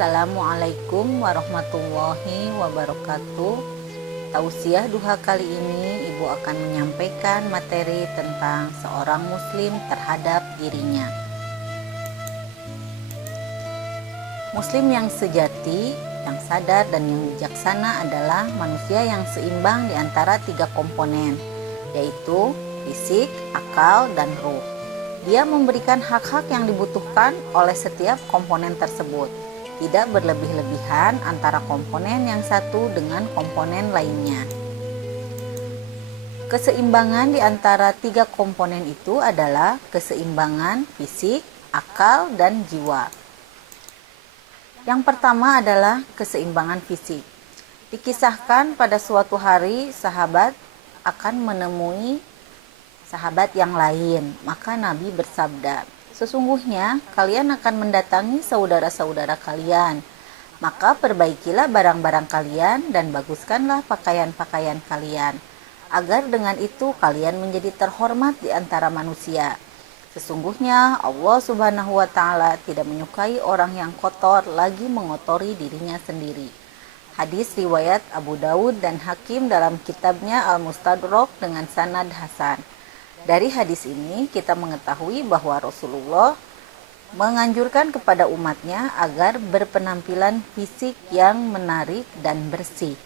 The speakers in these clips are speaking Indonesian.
Assalamualaikum warahmatullahi wabarakatuh. Tausiah duha kali ini Ibu akan menyampaikan materi tentang seorang muslim terhadap dirinya. Muslim yang sejati, yang sadar dan yang bijaksana adalah manusia yang seimbang di antara 3 komponen, yaitu fisik, akal, dan ruh. Dia memberikan hak-hak yang dibutuhkan oleh setiap komponen tersebut, tidak berlebih-lebihan antara komponen yang satu dengan komponen lainnya. Keseimbangan di antara 3 komponen itu adalah keseimbangan fisik, akal, dan jiwa. Yang pertama adalah keseimbangan fisik. Dikisahkan pada suatu hari sahabat akan menemui sahabat yang lain, maka Nabi bersabda, "Sesungguhnya kalian akan mendatangi saudara-saudara kalian, maka perbaikilah barang-barang kalian dan baguskanlah pakaian-pakaian kalian, agar dengan itu kalian menjadi terhormat di antara manusia. Sesungguhnya Allah Subhanahu wa Ta'ala tidak menyukai orang yang kotor lagi mengotori dirinya sendiri." Hadis riwayat Abu Dawud dan Hakim dalam kitabnya Al-Mustadrak dengan sanad hasan. Dari hadis ini kita mengetahui bahwa Rasulullah menganjurkan kepada umatnya agar berpenampilan fisik yang menarik dan bersih.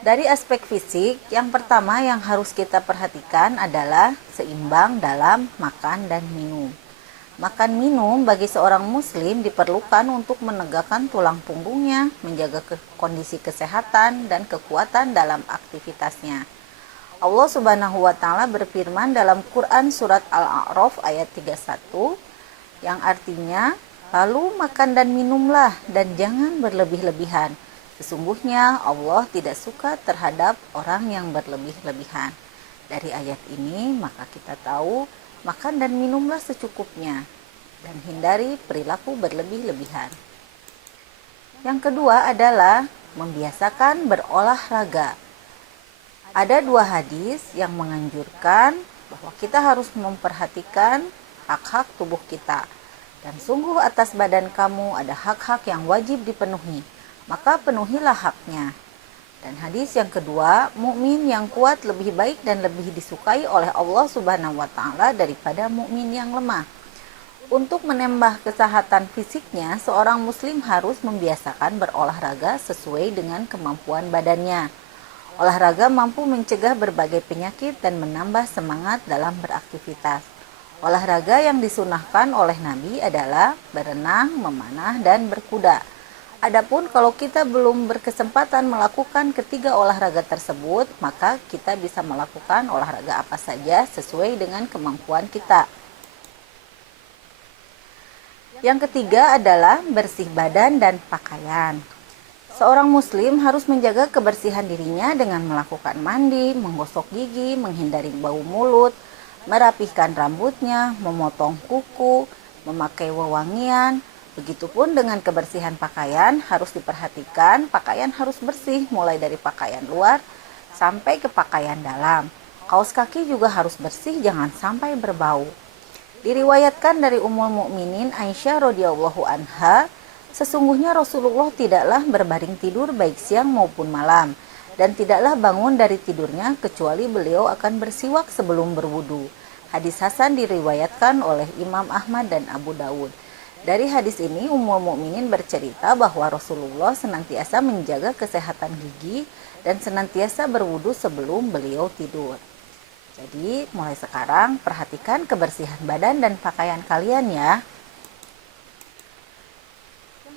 Dari aspek fisik, yang pertama yang harus kita perhatikan adalah seimbang dalam makan dan minum. Makan minum bagi seorang muslim diperlukan untuk menegakkan tulang punggungnya, menjaga kondisi kesehatan dan kekuatan dalam aktivitasnya. Allah Subhanahu wa Ta'ala berfirman dalam Quran surat Al-A'raf ayat 31 yang artinya, "Lalu makan dan minumlah dan jangan berlebih-lebihan. Sesungguhnya Allah tidak suka terhadap orang yang berlebih-lebihan." Dari ayat ini maka kita tahu makan dan minumlah secukupnya dan hindari perilaku berlebih-lebihan. Yang kedua adalah membiasakan berolahraga. Ada 2 hadis yang menganjurkan bahwa kita harus memperhatikan hak-hak tubuh kita. Dan sungguh atas badan kamu ada hak-hak yang wajib dipenuhi, maka penuhilah haknya. Dan hadis yang kedua, mukmin yang kuat lebih baik dan lebih disukai oleh Allah Subhanahu wa Ta'ala daripada mukmin yang lemah. Untuk menambah kesehatan fisiknya, seorang muslim harus membiasakan berolahraga sesuai dengan kemampuan badannya. Olahraga mampu mencegah berbagai penyakit dan menambah semangat dalam beraktivitas. Olahraga yang disunahkan oleh Nabi adalah berenang, memanah, dan berkuda. Adapun kalau kita belum berkesempatan melakukan ketiga olahraga tersebut, maka kita bisa melakukan olahraga apa saja sesuai dengan kemampuan kita. Yang ketiga adalah bersih badan dan pakaian. Seorang muslim harus menjaga kebersihan dirinya dengan melakukan mandi, menggosok gigi, menghindari bau mulut, merapihkan rambutnya, memotong kuku, memakai wewangian. Begitupun dengan kebersihan pakaian, harus diperhatikan pakaian harus bersih mulai dari pakaian luar sampai ke pakaian dalam. Kaos kaki juga harus bersih, jangan sampai berbau. Diriwayatkan dari Ummul Mukminin Aisyah radhiyallahu anha, sesungguhnya Rasulullah tidaklah berbaring tidur baik siang maupun malam, dan tidaklah bangun dari tidurnya kecuali beliau akan bersiwak sebelum berwudu. Hadis hasan diriwayatkan oleh Imam Ahmad dan Abu Dawud. Dari hadis ini Ummul Mukminin bercerita bahwa Rasulullah senantiasa menjaga kesehatan gigi dan senantiasa berwudu sebelum beliau tidur. Jadi mulai sekarang perhatikan kebersihan badan dan pakaian kalian ya.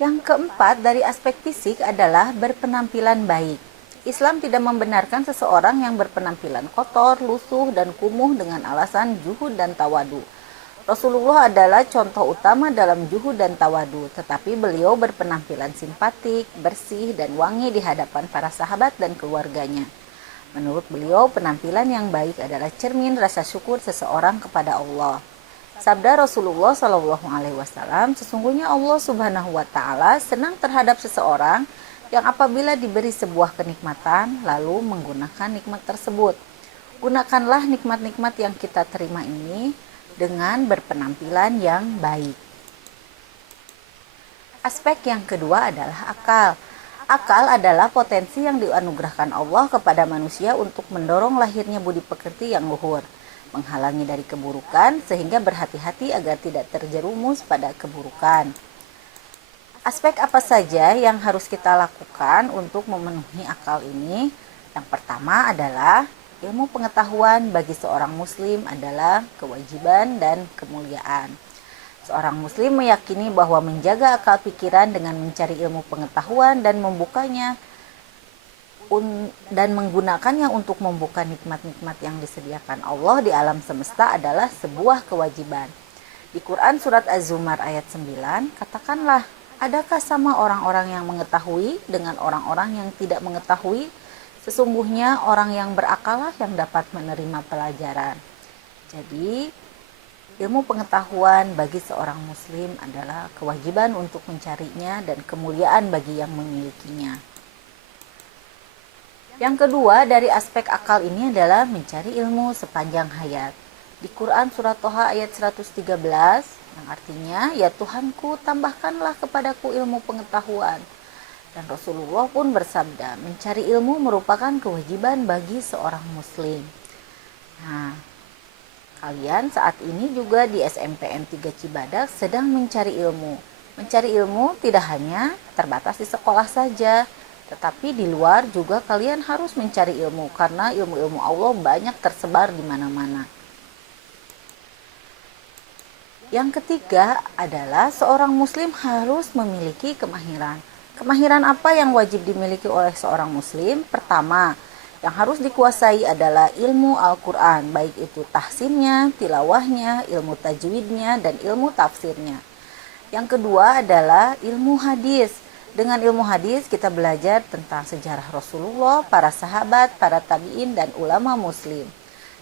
Yang keempat dari aspek fisik adalah berpenampilan baik. Islam tidak membenarkan seseorang yang berpenampilan kotor, lusuh, dan kumuh dengan alasan juhud dan tawadu. Rasulullah adalah contoh utama dalam juhud dan tawadu, tetapi beliau berpenampilan simpatik, bersih, dan wangi di hadapan para sahabat dan keluarganya. Menurut beliau, penampilan yang baik adalah cermin rasa syukur seseorang kepada Allah. Sabda Rasulullah SAW, sesungguhnya Allah Subhanahu wa Ta'ala senang terhadap seseorang yang apabila diberi sebuah kenikmatan, lalu menggunakan nikmat tersebut. Gunakanlah nikmat-nikmat yang kita terima ini dengan berpenampilan yang baik. Aspek yang kedua adalah akal. Akal adalah potensi yang dianugerahkan Allah kepada manusia untuk mendorong lahirnya budi pekerti yang luhur, menghalangi dari keburukan sehingga berhati-hati agar tidak terjerumus pada keburukan. Aspek apa saja yang harus kita lakukan untuk memenuhi akal ini? Yang pertama adalah ilmu pengetahuan bagi seorang muslim adalah kewajiban dan kemuliaan. Seorang muslim meyakini bahwa menjaga akal pikiran dengan mencari ilmu pengetahuan dan membukanya dan menggunakannya untuk membuka nikmat-nikmat yang disediakan Allah di alam semesta adalah sebuah kewajiban. Di Quran surat Az-Zumar ayat 9, katakanlah, adakah sama orang-orang yang mengetahui dengan orang-orang yang tidak mengetahui? Sesungguhnya orang yang berakallah yang dapat menerima pelajaran. Jadi, ilmu pengetahuan bagi seorang muslim adalah kewajiban untuk mencarinya dan kemuliaan bagi yang memilikinya. Yang kedua dari aspek akal ini adalah mencari ilmu sepanjang hayat. Di Quran surat Toha ayat 113, yang artinya, ya Tuhanku, tambahkanlah kepadaku ilmu pengetahuan. Dan Rasulullah pun bersabda, mencari ilmu merupakan kewajiban bagi seorang muslim. Nah, kalian saat ini juga di SMPN 3 Cibadak sedang mencari ilmu. Mencari ilmu tidak hanya terbatas di sekolah saja, tetapi di luar juga kalian harus mencari ilmu, karena ilmu-ilmu Allah banyak tersebar di mana-mana. Yang ketiga adalah seorang muslim harus memiliki kemahiran. Kemahiran apa yang wajib dimiliki oleh seorang muslim? Pertama, yang harus dikuasai adalah ilmu Al-Quran, baik itu tahsinnya, tilawahnya, ilmu tajwidnya, dan ilmu tafsirnya. Yang kedua adalah ilmu hadis. Dengan ilmu hadis kita belajar tentang sejarah Rasulullah, para sahabat, para tabi'in, dan ulama muslim.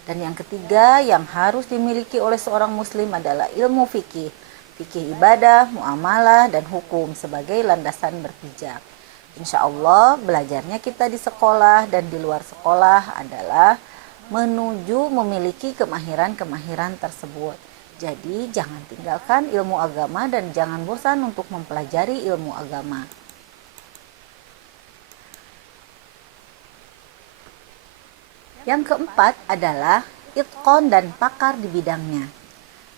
Dan yang ketiga yang harus dimiliki oleh seorang muslim adalah ilmu fikih. Fikih ibadah, muamalah, dan hukum sebagai landasan berpijak. Insya Allah belajarnya kita di sekolah dan di luar sekolah adalah menuju memiliki kemahiran-kemahiran tersebut. Jadi jangan tinggalkan ilmu agama dan jangan bosan untuk mempelajari ilmu agama. Yang keempat adalah itqon dan pakar di bidangnya.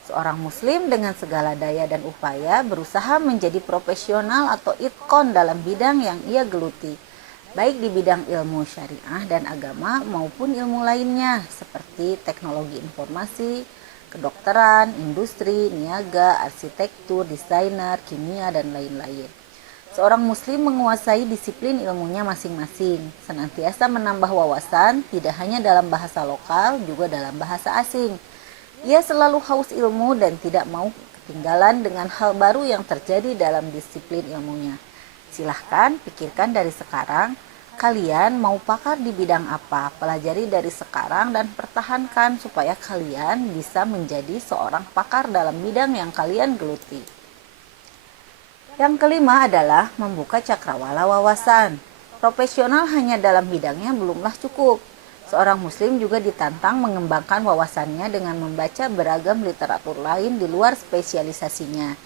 Seorang muslim dengan segala daya dan upaya berusaha menjadi profesional atau itqon dalam bidang yang ia geluti, baik di bidang ilmu syariah dan agama maupun ilmu lainnya seperti teknologi informasi, kedokteran, industri, niaga, arsitektur, desainer, kimia, dan lain-lain. Seorang muslim menguasai disiplin ilmunya masing-masing, senantiasa menambah wawasan tidak hanya dalam bahasa lokal, juga dalam bahasa asing. Ia selalu haus ilmu dan tidak mau ketinggalan dengan hal baru yang terjadi dalam disiplin ilmunya. Silahkan pikirkan dari sekarang, kalian mau pakar di bidang apa? Pelajari dari sekarang dan pertahankan supaya kalian bisa menjadi seorang pakar dalam bidang yang kalian geluti. Yang kelima adalah membuka cakrawala wawasan. Profesional hanya dalam bidangnya belumlah cukup. Seorang muslim juga ditantang mengembangkan wawasannya dengan membaca beragam literatur lain di luar spesialisasinya,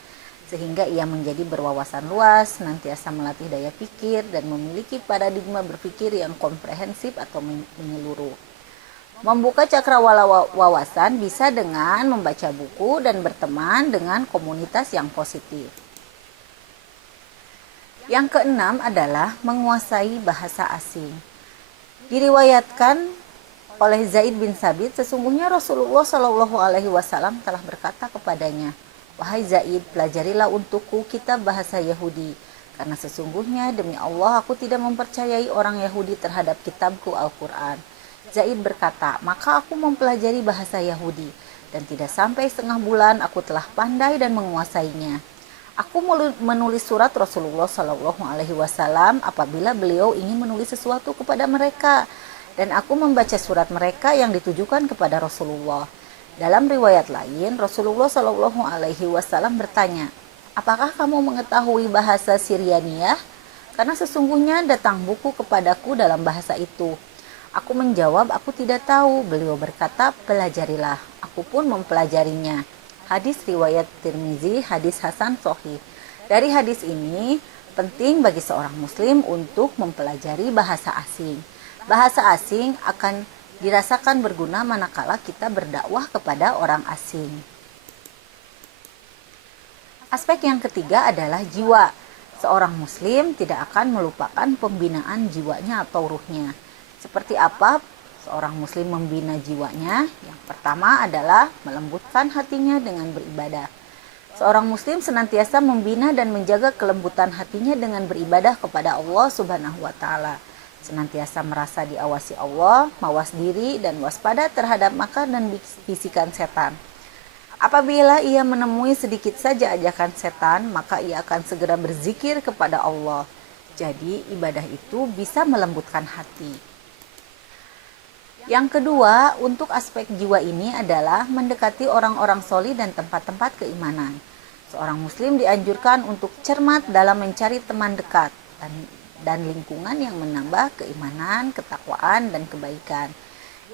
sehingga ia menjadi berwawasan luas, senantiasa melatih daya pikir, dan memiliki paradigma berpikir yang komprehensif atau menyeluruh. Membuka cakrawala wawasan bisa dengan membaca buku dan berteman dengan komunitas yang positif. Yang keenam adalah menguasai bahasa asing. Diriwayatkan oleh Zaid bin Sabit, sesungguhnya Rasulullah SAW telah berkata kepadanya, wahai Zaid, pelajarilah untukku kitab bahasa Yahudi, karena sesungguhnya demi Allah aku tidak mempercayai orang Yahudi terhadap kitabku Al-Quran. Zaid berkata, maka aku mempelajari bahasa Yahudi. dan tidak sampai setengah bulan aku telah pandai dan menguasainya. Aku menulis surat Rasulullah Shallallahu Alaihi Wasallam apabila beliau ingin menulis sesuatu kepada mereka, dan aku membaca surat mereka yang ditujukan kepada Rasulullah. Dalam riwayat lain, Rasulullah Shallallahu Alaihi Wasallam bertanya, apakah kamu mengetahui bahasa Syrianiyah? Karena sesungguhnya datang buku kepadaku dalam bahasa itu. Aku menjawab, aku tidak tahu. Beliau berkata, pelajarilah. Aku pun mempelajarinya. Hadis riwayat Tirmizi, hadis Hasan Sahih. Dari hadis ini, penting bagi seorang muslim untuk mempelajari bahasa asing. Bahasa asing akan dirasakan berguna manakala kita berdakwah kepada orang asing. Aspek yang ketiga adalah jiwa. Seorang muslim tidak akan melupakan pembinaan jiwanya atau ruhnya. Seperti apa seorang muslim membina jiwanya? Yang pertama adalah melembutkan hatinya dengan beribadah. Seorang muslim senantiasa membina dan menjaga kelembutan hatinya dengan beribadah kepada Allah Subhanahu wa taala. Senantiasa merasa diawasi Allah, mawas diri dan waspada terhadap makar dan bisikan setan. Apabila ia menemui sedikit saja ajakan setan, maka ia akan segera berzikir kepada Allah. Jadi ibadah itu bisa melembutkan hati. Yang kedua, untuk aspek jiwa ini adalah mendekati orang-orang solih dan tempat-tempat keimanan. Seorang muslim dianjurkan untuk cermat dalam mencari teman dekat dan lingkungan yang menambah keimanan, ketakwaan, dan kebaikan.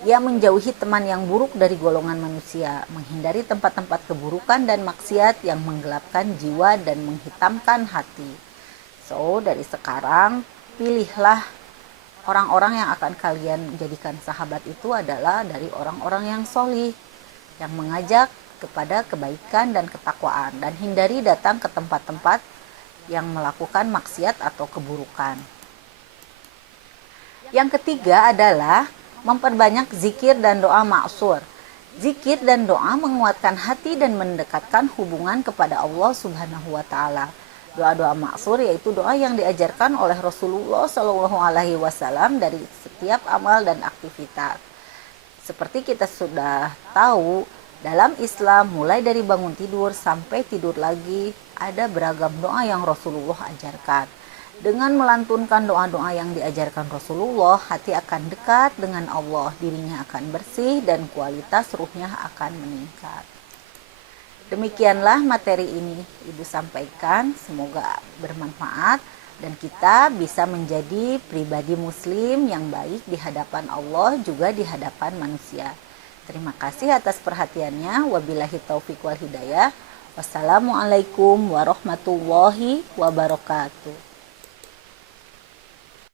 Ia menjauhi teman yang buruk dari golongan manusia, menghindari tempat-tempat keburukan dan maksiat yang menggelapkan jiwa dan menghitamkan hati. So, dari sekarang, pilihlah orang-orang yang akan kalian jadikan sahabat itu adalah dari orang-orang yang solih, yang mengajak kepada kebaikan dan ketakwaan, dan hindari datang ke tempat-tempat yang melakukan maksiat atau keburukan. Yang ketiga adalah memperbanyak zikir dan doa ma'sur. Zikir dan doa menguatkan hati dan mendekatkan hubungan kepada Allah Subhanahu wa taala. Doa-doa maksur yaitu doa yang diajarkan oleh Rasulullah Shallallahu Alaihi Wasallam dari setiap amal dan aktivitas. Seperti kita sudah tahu, dalam Islam mulai dari bangun tidur sampai tidur lagi ada beragam doa yang Rasulullah ajarkan. Dengan melantunkan doa-doa yang diajarkan Rasulullah, hati akan dekat dengan Allah, dirinya akan bersih dan kualitas ruhnya akan meningkat. Demikianlah materi ini Ibu sampaikan, semoga bermanfaat dan kita bisa menjadi pribadi muslim yang baik di hadapan Allah juga di hadapan manusia. Terima kasih atas perhatiannya. Wabillahi taufiq wal hidayah. Wassalamualaikum warahmatullahi wabarakatuh.